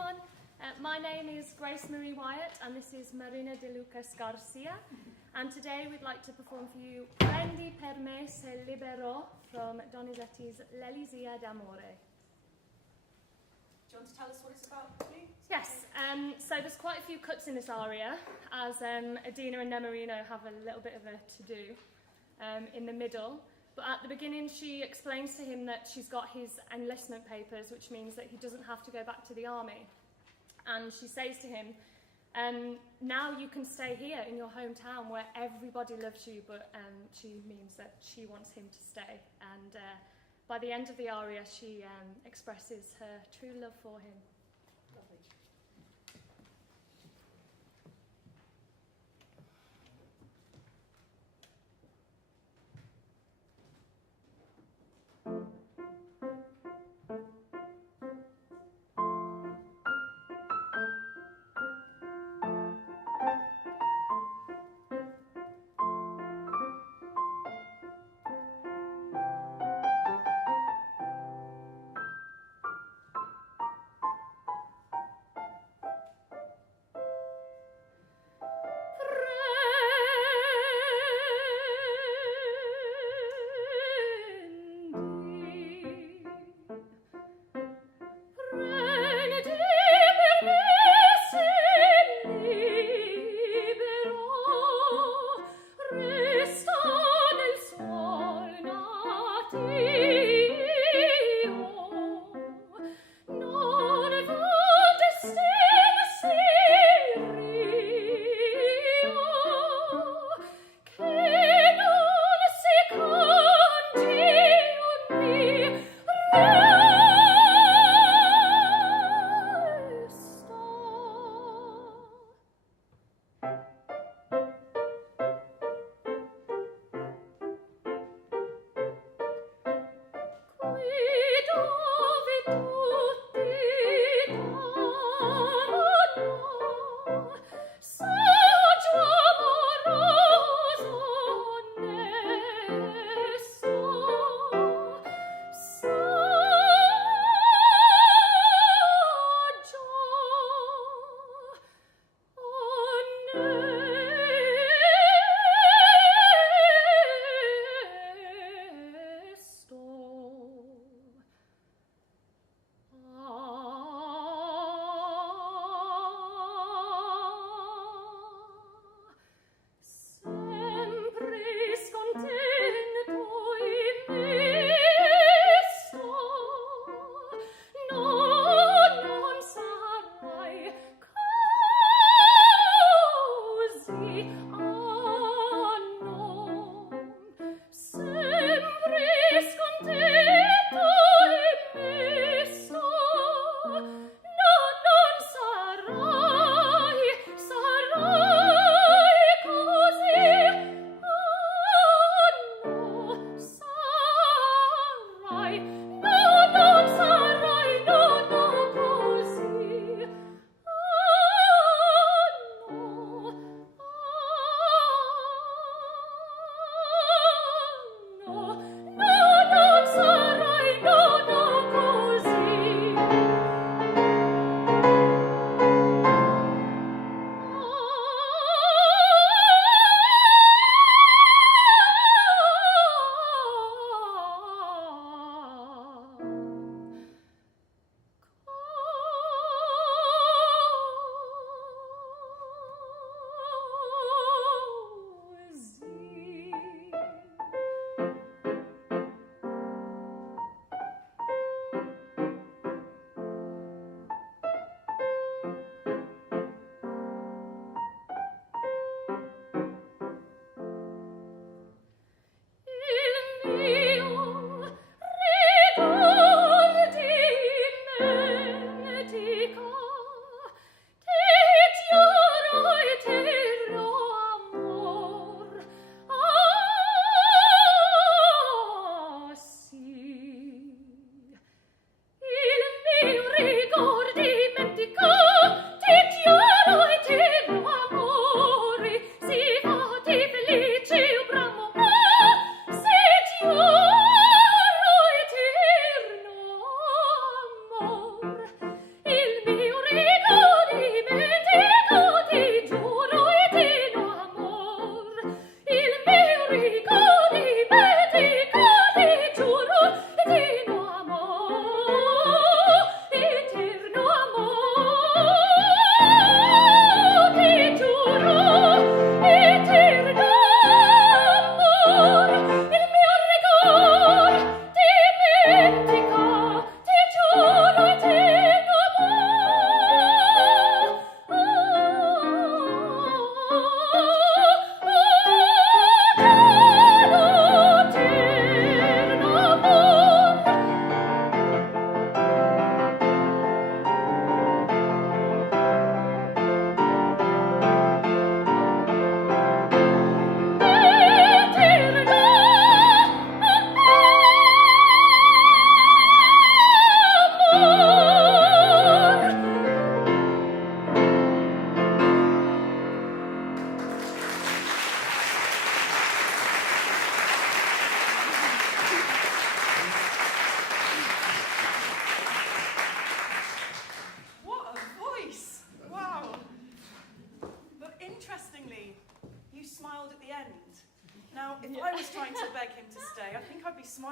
everyone. My name is Grace Wyatt and this is Marina de Lucas Garcia, and today we'd like to perform for you Prendi per me se libero from Donizetti's L'Elisir d'Amore. Do you want to tell us what it's about, please? Yes, so there's quite a few cuts in this aria, as Adina and Marina have a little bit of a to-do in the middle. But at the beginning, she explains to him that she's got his enlistment papers, which means that he doesn't have to go back to the army. And she says to him, now you can stay here in your hometown where everybody loves you, but she means that she wants him to stay. And by the end of the aria, she expresses her true love for him. Lovely.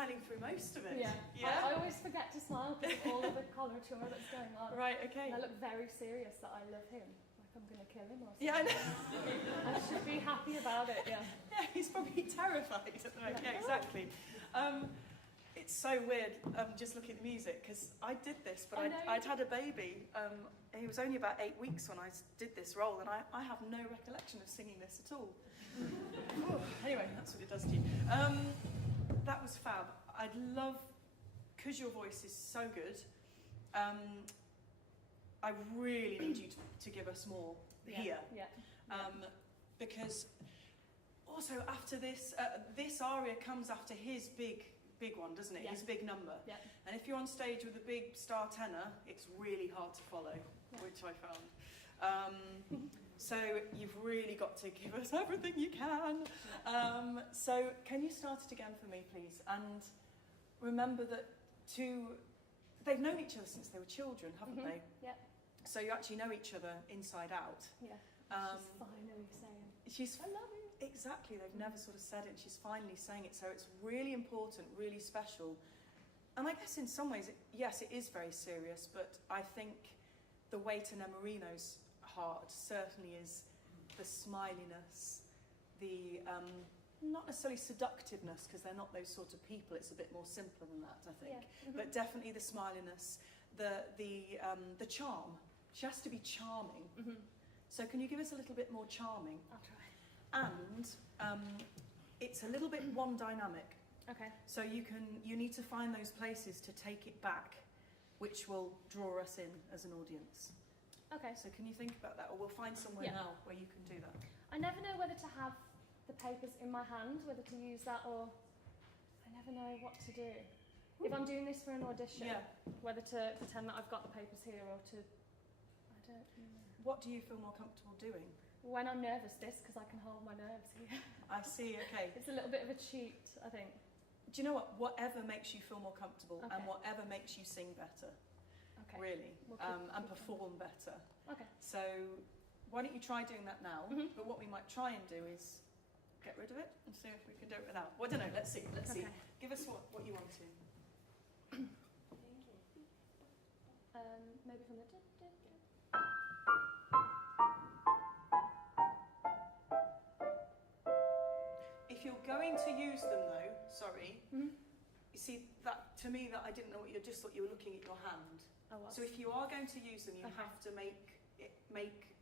smiling through most of it. Yeah. Yeah? I always forget to smile because of all of the coloratura that's going on. Right, okay. And I look very serious that I love him. Like I'm going to kill him or something. Yeah, I know. I should be happy about it, yeah. Yeah, he's probably terrified at the moment. Yeah, exactly. It's so weird just looking at the music, because I did this, but I'd had a baby. He was only about 8 weeks when I did this role, and I have no recollection of singing this at all. Anyway, that's what it does to you. That was fab. I'd love, because your voice is so good, I really need you to give us more here. Yeah. Because also after this, this aria comes after his big one, doesn't it? Yeah. His big number. Yeah. And if you're on stage with a big star tenor, it's really hard to follow, which I found. So you've really got to give us everything you can. So can you start it again for me, please? And remember that they've known each other since they were children, haven't they? Yeah. So you actually know each other inside out. Yeah. She's finally saying, I love you. Exactly, they've never sort of said it, and she's finally saying it, so it's really important, really special. And I guess in some ways, yes, it is very serious, but I think the way to Nemorino's heart certainly is the smiliness, the not necessarily seductiveness, because they're not those sort of people, it's a bit more simpler than that, I think. Yeah. But definitely the smiliness, the charm. She has to be charming. So can you give us a little bit more charming? I'll try. And it's a little bit one dynamic. Okay. So you need to find those places to take it back, which will draw us in as an audience. Okay. So can you think about that, or we'll find somewhere now where you can do that. I never know whether to have the papers in my hand, whether to use that, or I never know what to do. If I'm doing this for an audition, whether to pretend that I've got the papers here or to, I don't know. What do you feel more comfortable doing? When I'm nervous, because I can hold my nerves here. I see, okay. It's a little bit of a cheat, I think. Do you know what? Whatever makes you feel more comfortable and Okay. whatever makes you sing better, Okay. really, We'll and keep perform better. Okay. So why don't you try doing that now? But what we might try and do is get rid of it and see if we can do it without. Well, I don't know, let's see. Okay. Give us what you want to. Maybe from the... If you're going to use them though, sorry, Mm-hmm. you see, that to me that I didn't know what you just thought you were looking at your hand. Oh, what? So if you are going to use them, you Okay. have to make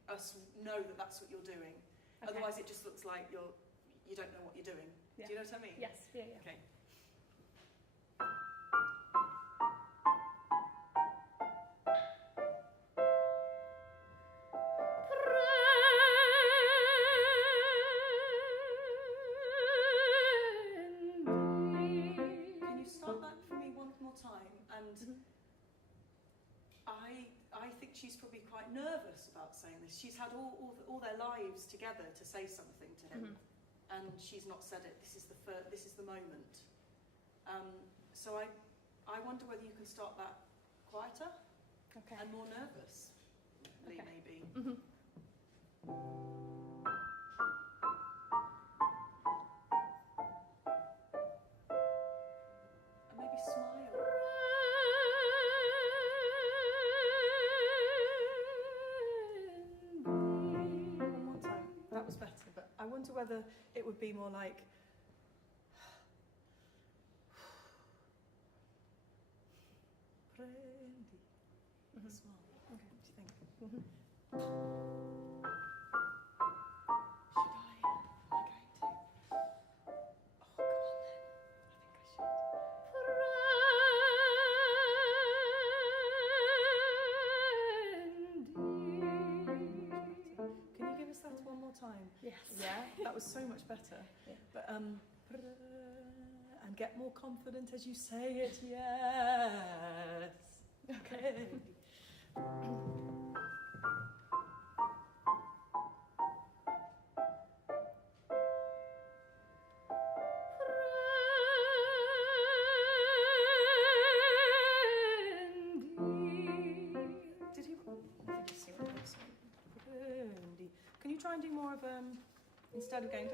us know that that's what you're doing. Okay. Otherwise it just looks like you don't know what you're doing. Yeah. Do you know what I mean? Yes, yeah. Okay. Can you start that for me one more time? And I think she's probably quite nervous about saying this. She's had all their lives together to say something to him, and she's not said it. This is the moment. So I wonder whether you can start that quieter Okay. and more nervous, Okay. maybe. And maybe smile. One more time. That was better, but I wonder whether it would be more like. Prendi. Smile. Okay. What do you think? Should I? Am I going to? Oh, come on then. I think I should. Can you give us that one more time? Yes. Yeah, that was so much better. Yeah. But and get more confident as you say it. Yes. Okay. Did he? Let me just see what that's like. Prendi. Can you try and do more of instead of going?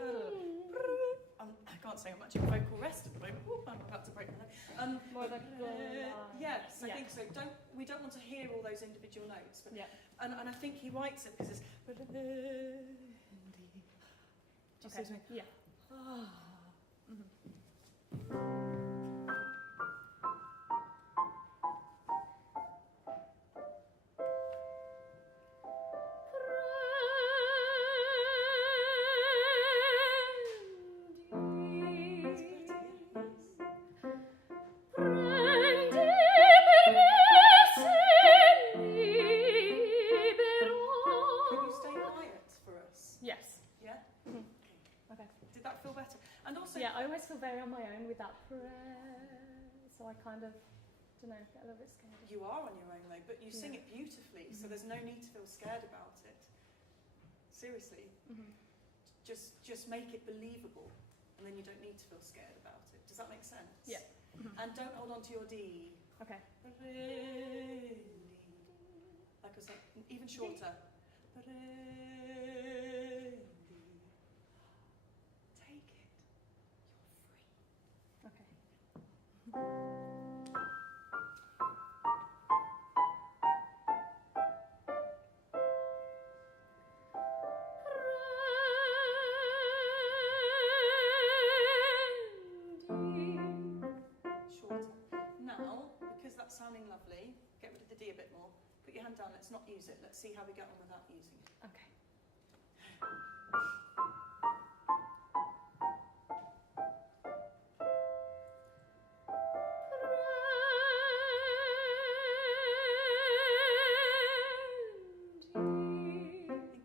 can't say how much of vocal rest at the moment. Ooh, I'm about to break my leg. More like yes, I Yeah. think so. We don't want to hear all those individual notes. But, Yeah. and I think he writes it because it's... Do you see what I mean? Yeah. Can you stay quiet for us? Yes. Yeah? Mhm. Okay. Did that feel better? And also... Yeah, I always feel very on my own with that so I kind of, don't know, get a little bit scared. You are on your own though, but you sing Yeah. it beautifully, so there's no need to feel scared about it. Seriously, just make it believable, and then you don't need to feel scared about it. Does that make sense? Yeah. And don't hold on to your D. Okay. Like I said, even shorter. Take it. You're free. Okay. Shorter. Now, because that's sounding lovely, get rid of the D a bit more. Put your hand down, let's not use it. Let's see how we get on without using it. Okay.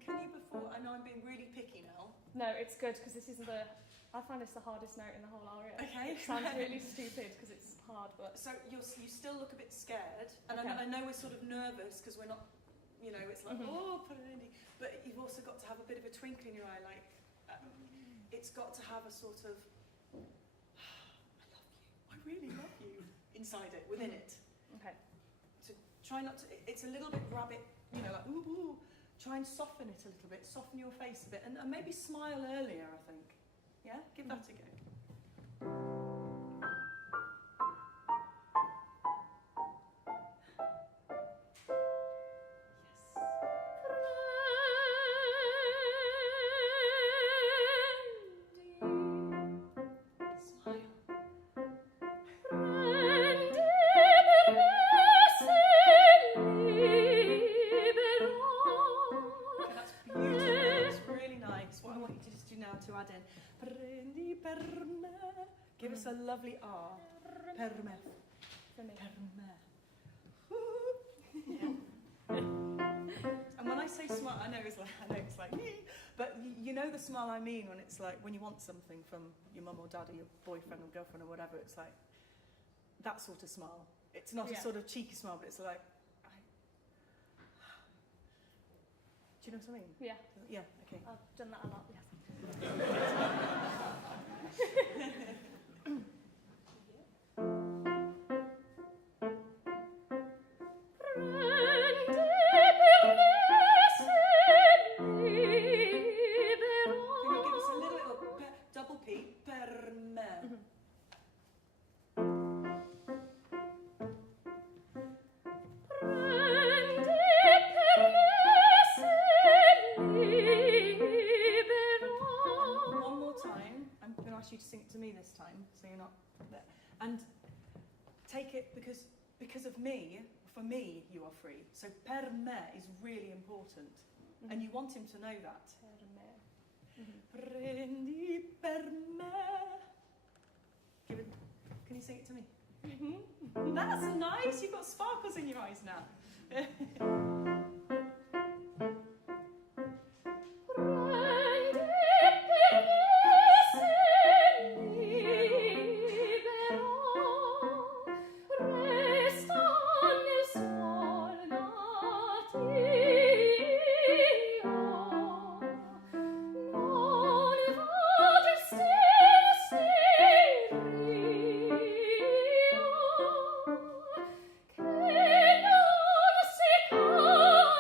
Can you before, I know I'm being really picky now. No, it's good because this isn't I find this the hardest note in the whole aria. Okay. It sounds really stupid because it's hard, but... So you still look a bit scared, and Okay. I know we're sort of nervous because we're not, you know, it's like, oh, Prendi. But you've also got to have a bit of a twinkle in your eye, like, it's got to have a sort of, I really love you, inside it, within it. Okay. To try not to, it's a little bit rabbit, you know, like, ooh, ooh. Try and soften it a little bit, soften your face a bit, and maybe smile earlier, I think. Yeah? Give that a go. To add in Prendi per me. Give us a lovely R. Per me. For me. Per me. And when I say smile, I know it's like, but you know the smile I mean when it's like when you want something from your mum or dad or your boyfriend or girlfriend or whatever. It's like that sort of smile. It's not a sort of cheeky smile, but it's like. Do you know what I mean? Yeah. Yeah. Okay. I've done that a lot, yes. You to sing it to me this time, so you're not there. And take it because of me, for me, you are free. So per me is really important, and you want him to know that. Prendi per me. Can you sing it to me? That's nice. You've got sparkles in your eyes now. Che non si può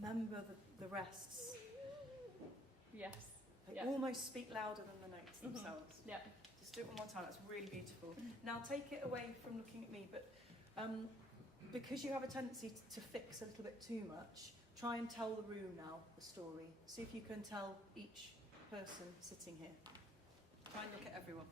remember the rests. Yes. They almost speak louder than the notes themselves. Yeah. Just do it one more time. That's really beautiful. Now take it away from looking at me, but because you have a tendency to fix a little bit too much, try and tell the room now, the story. See if you can tell each person sitting here. Try and look at everyone.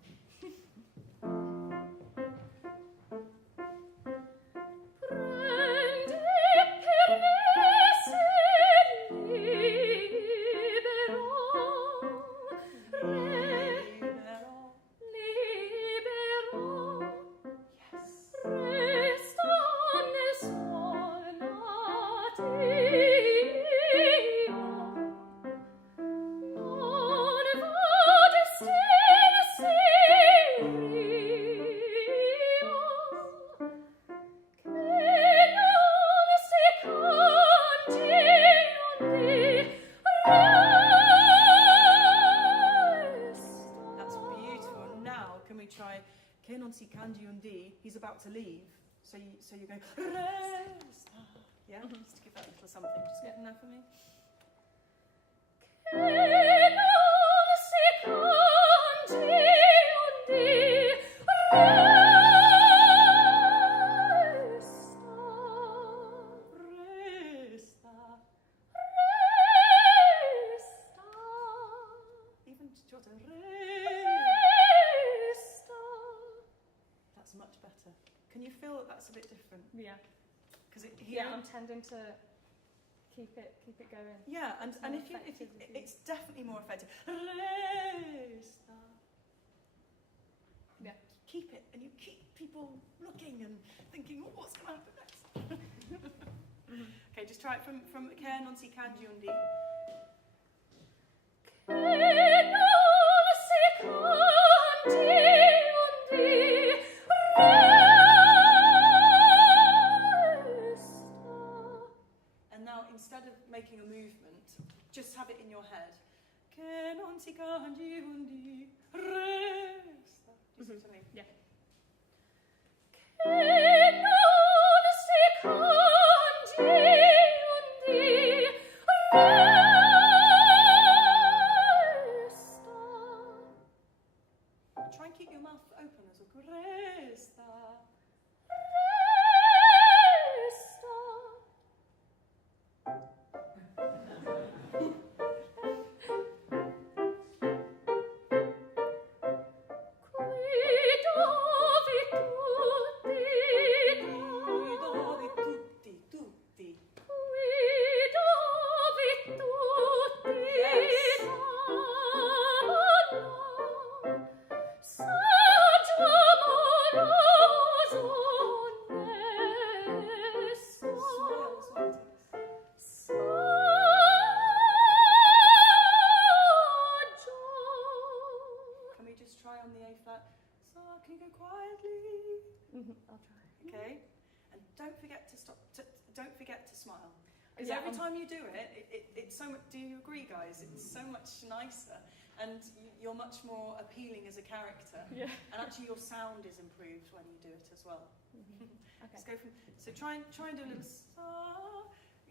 He's about to leave, so you go resta. Yeah, just to give that a little something. Just getting there for me. Even shorter. Much better. Can you feel that that's a bit different? Yeah. Because I'm tending to keep it going. Yeah, and if it's definitely more effective. Yeah. Keep it, and you keep people looking and thinking, oh, what's going to happen next? Okay, just try it from che non si cangi un di. And now, instead of making a movement, just have it in your head. Che non si cangi un di resta. Do you see what I mean? Yeah. Try and keep your mouth open as well. Resta. I'll try. Okay, and don't forget to smile. Because every time you do it's so much. Do you agree, guys? It's so much nicer, and you're much more appealing as a character. Yeah. And actually, your sound is improved when you do it as well. Okay. Let's go from. So try and do a little.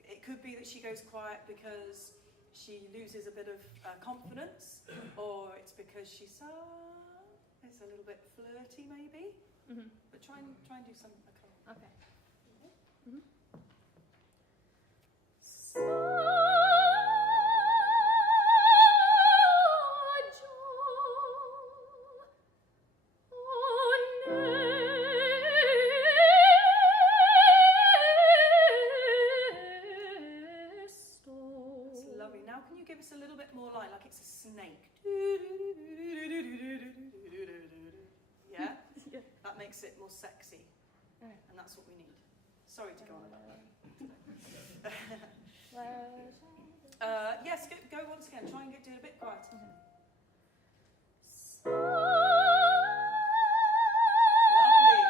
It could be that she goes quiet because she loses a bit of confidence, or it's because she's it's a little bit flirty, maybe. Mm-hmm. But try and do some. Okay. Mm-hmm. That's lovely. Now can you give us a little bit more line, like it's a snake? Yeah? Yeah. That makes it more sexy. Okay. And that's what we need. Sorry to go on about that. Yes, go once again. Try and do it a bit quieter. Lovely.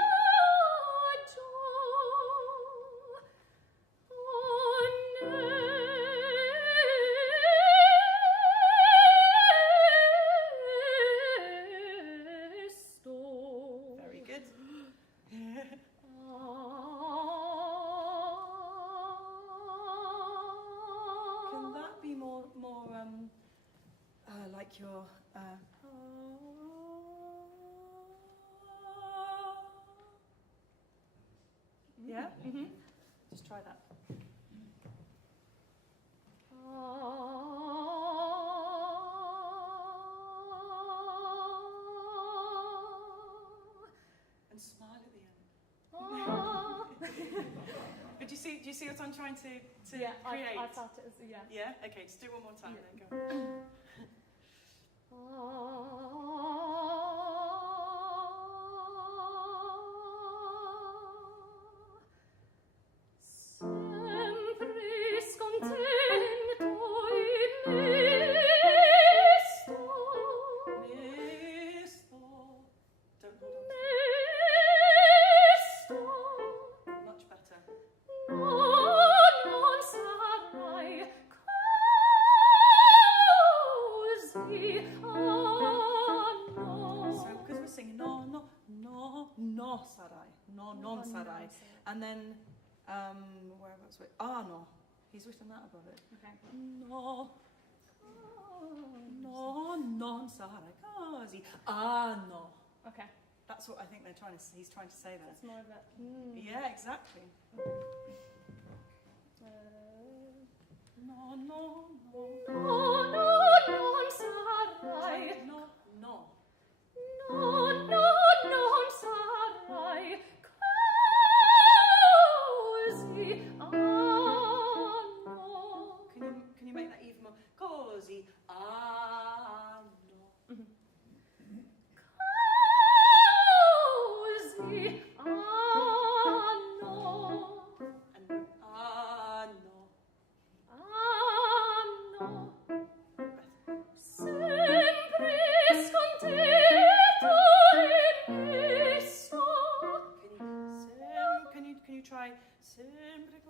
Very good. try that. And smile at the end. But do you see what I'm trying to yeah, create? I felt it as Yeah? Okay, just do it one more time. Yeah. Then go. Non sarai, and then whereabouts? No, he's written that above it. Okay. No, non sarai così. No. Okay. That's what I think he's trying to say there. It's more of a. Yeah, exactly. No, non sarai. No. Non sarai così. No. Can you make that even more? Così. No. Così. No. And No. Sempre scontento e messo. Can you try sempre?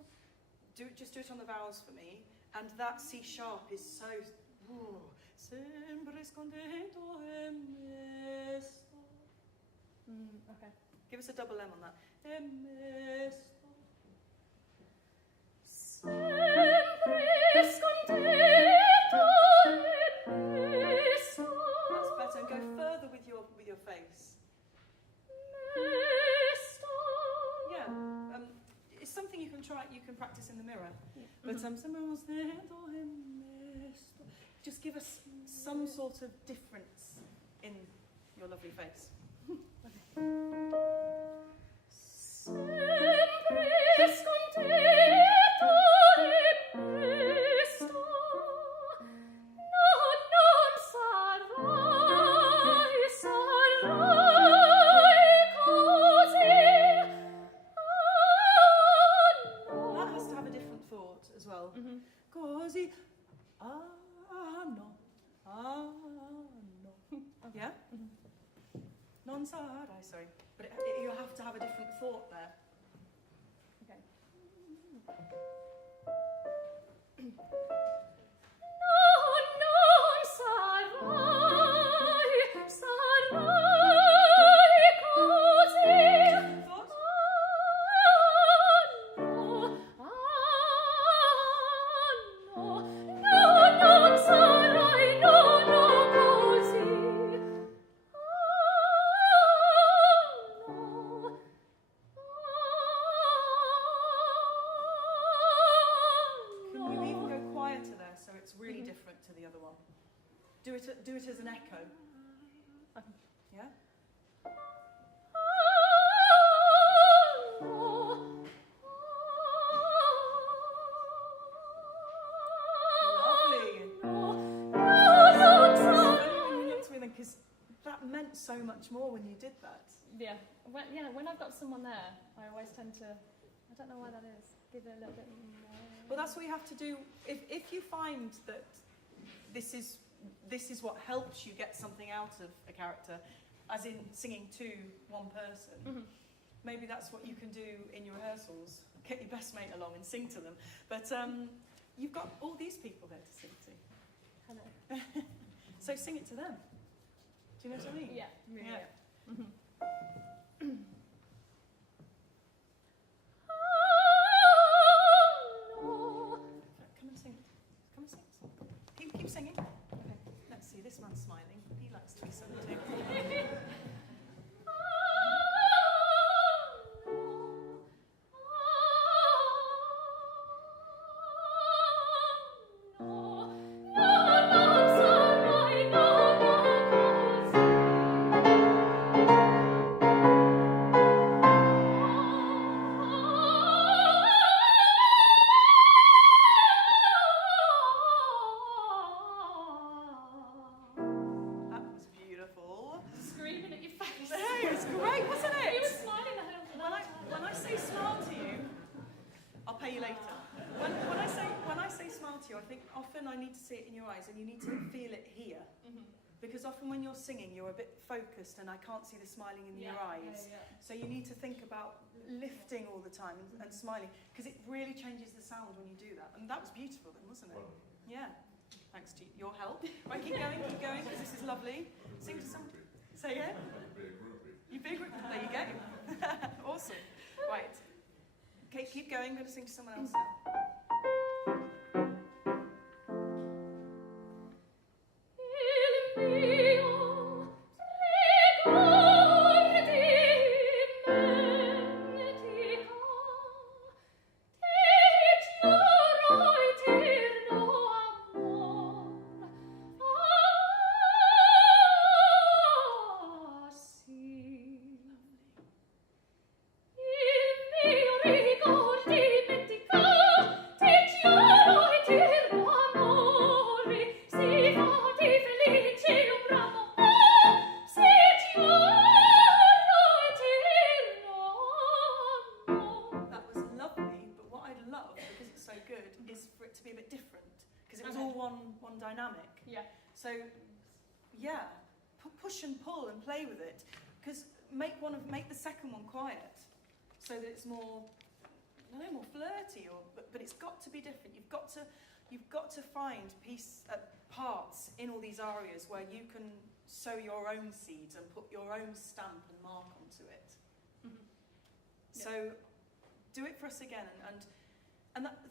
Just do it on the vowels for me. And that C sharp is so. Sempre scontento e messo. Okay. Give us a double M on that. E messo. Sempre scontento e messo. That's better. And go further with your face. Messo. Yeah. It's something you can practice in the mirror. But just give us some sort of difference in your lovely face. Sempre scontento e messo. Non sarai così. That has to have a different thought as well. Così. No. Yeah? Non sarai, sorry. But you have to have a different thought there. Okay. Non sarai così. Thought? Non sarai così. Can you even go quieter there so it's really different to the other one? Do it as an echo. Yeah? Because that meant so much more when you did that. Yeah. When I've got someone there, I always tend to. I don't know why that is. Give it a little bit more. Well, that's what you have to do. If you find that this is what helps you get something out of a character, as in singing to one person, maybe that's what you can do in your rehearsals. Get your best mate along and sing to them. But you've got all these people there to sing to. Hello. So sing it to them. Do you know what I mean? Yeah. Really. Yeah. Come and sing. Keep singing. Okay. Let's see. This man's smiling. He likes to be sung to. you, I think often I need to see it in your eyes and you need to feel it here. Because often when you're singing, you're a bit focused and I can't see the smiling in your eyes. So you need to think about lifting all the time and smiling, because it really changes the sound when you do that. And that was beautiful then, wasn't it? Yeah. Thanks to your help. Right, keep going, because this is lovely. Sing to someone. Say yeah? You be a groupie. There you go. Awesome. Right. Okay, keep going. I'm going to sing to someone else now. Dynamic. So, push and pull and play with it. Because make the second one quiet, so that it's more flirty. But it's got to be different. You've got to find parts in all these arias where you can sow your own seeds and put your own stamp and mark onto it. So, do it for us again and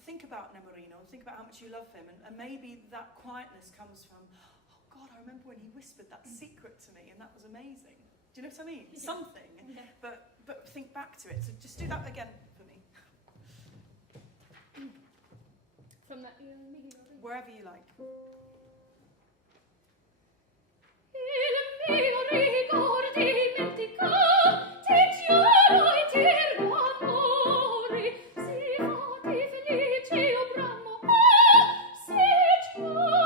think about Nemorino, and think about how much you love him, and maybe that quietness comes from, oh God, I remember when he whispered that secret to me, and that was amazing. Do you know what I mean? Something, but think back to it. So just do that again for me. From that, wherever you like. Il mio ricordo dimenticato, ti giuro eterno amore, si fatti felici io bramo, si giuro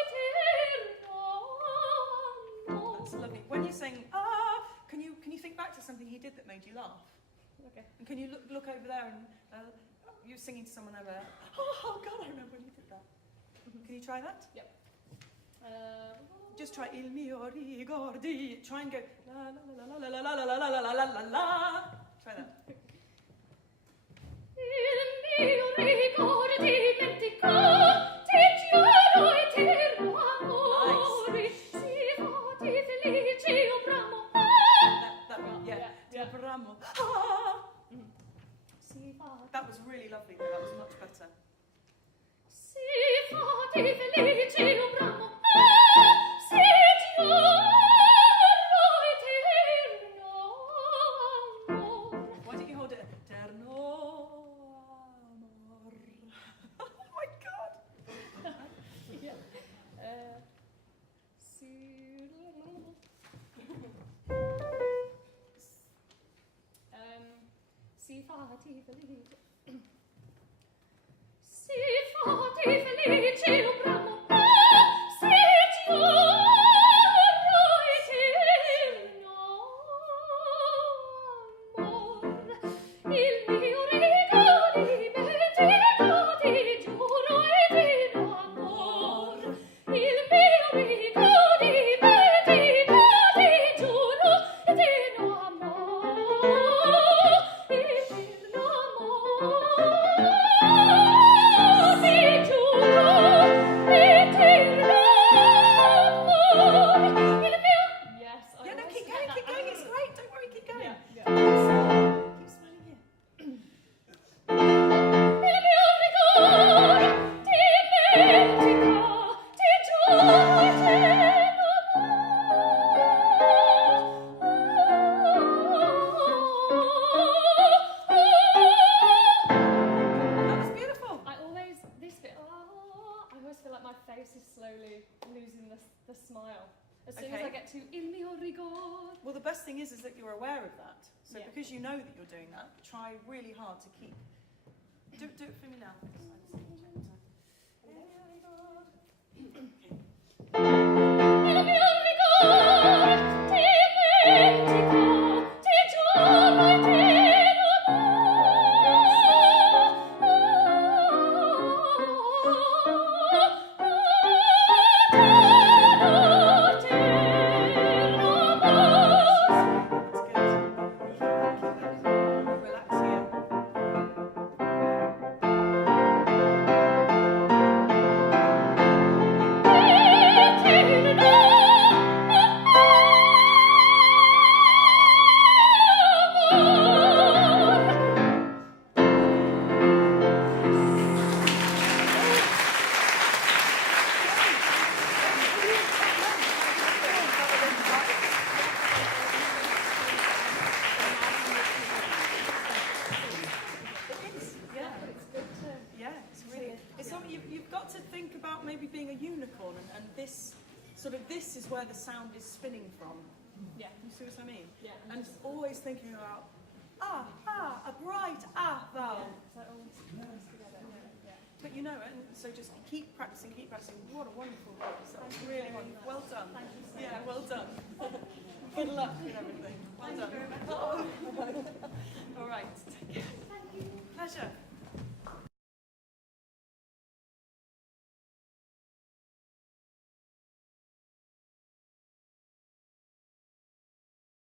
eterno amore. That's lovely. When you sing, can you think back to something he did that made you laugh? Okay. And can you look over there and you're singing to someone over there? Oh God, I remember when you did that. Can you try that? Yep. Just try il mio ricordi. Try and go la la la la la la la la la la la la la. Try that. Il mio ricordo dimenticato, ti giuro eterno amore, si fatti felici io bramo. That one, yeah. Bramo. That was really lovely. That was much better. Si fatti felici io bramo. Why don't you hold it? Eterno amor. Oh my God. Si fatti felici. Si fatti felici io bramo. Si giuro eterno amore, il mio ricordo dimenticato, ti giuro eterno amore, il mio ricordo dimenticato, ti giuro eterno amore, eterno amore, ti giuro eterno. Yes. Yeah, no, keep going. It's great. Don't worry, keep going. Yeah. Keep smiling here. Il mio ricordo dimenticato, ti giuro eterno That was beautiful. This bit, I always feel like my face is slowly losing the smile. As soon as I get to il mio ricordo. Well, the best thing is that you're aware of that. So Yeah. because you know that you're doing that, try really hard to keep. Do it for me now. Il mio ricordo dimenticato, ti giuro eterno amore, unicorn, and this this is where the sound is spinning from. Yeah. You see what I mean? Yeah. And just always thinking about a bright vowel. So it all comes together. Yeah. But you know it, and so just keep practicing, keep practicing. What a wonderful voice. That was really wonderful. Well done. Thank you so Yeah, well done. Good luck with everything. Well done. All right.